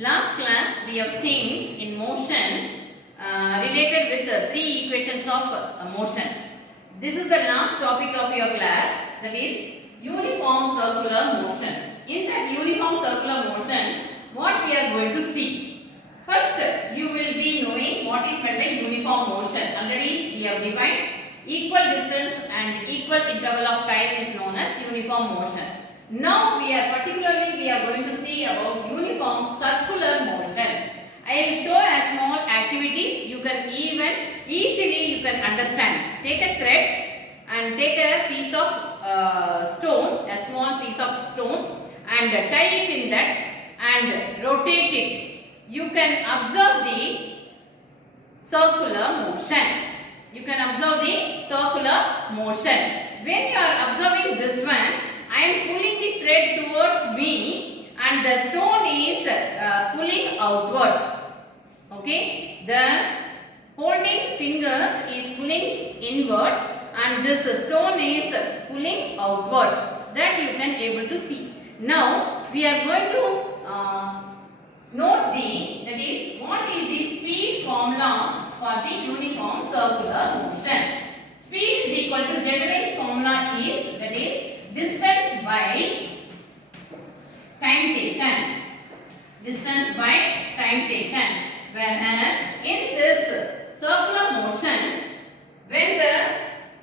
Last class we have seen in motion related with the three equations of motion. This is the last topic of your class, that is uniform circular motion. In that uniform circular motion, what we are going to see? First, you will be knowing what is meant by uniform motion. Already we have defined equal distance and equal interval of time is known as uniform motion. Now we are going to see about uniform circular motion. I will show a small activity. You can easily understand. Take a thread and take a piece of stone, a small piece of stone, and tie it in that and rotate it. You can observe the circular motion. You can observe the circular motion. When you are observing this one, I am pulling the thread towards me and the stone is pulling outwards. Okay, the holding fingers is pulling inwards and this stone is pulling outwards. That you can able to see. Now we are going to note that is what is the speed formula for the uniform circular motion. Speed is equal to generalized formula is, that is, distance by time taken. Distance by time taken. Whereas in this circular motion, when the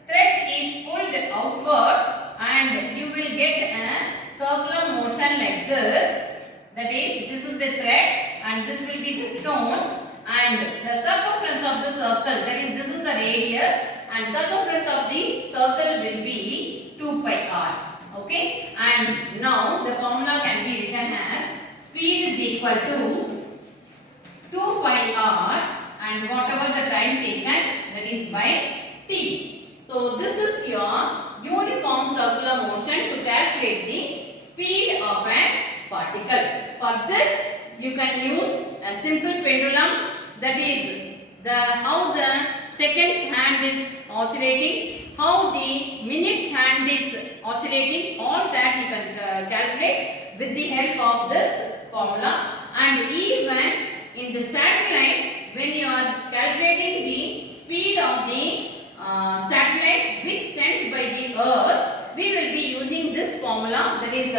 thread is pulled outwards and you will get a circular motion like this. That is the thread and this will be the stone and the circumference of the circle, that is this is the radius and circumference of the circle will be 2 pi r. Okay, and now the formula can be written as speed is equal to 2 pi r and whatever the time taken, that is by t. So this is your uniform circular motion to calculate the speed of a particle. For this you can use a simple pendulum, that is how the seconds hand is oscillating, how the minutes hand is oscillating, all that you can calculate with the help of this formula. And even in the satellites, when you are calculating the speed of the satellite which sent by the earth, we will be using this formula, that is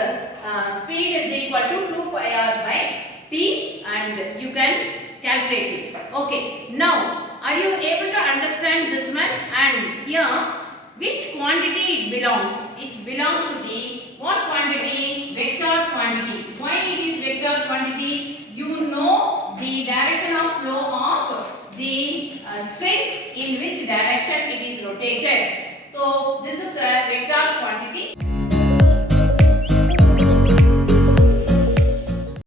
speed is equal to 2 pi r by t and you can calculate it. Okay, now are you able to understand this one? And here which quantity it belongs? It belongs to the what quantity? Vector quantity. Why it is vector quantity? You know the direction of flow of the string, in which direction it is rotated. So this is a vector quantity.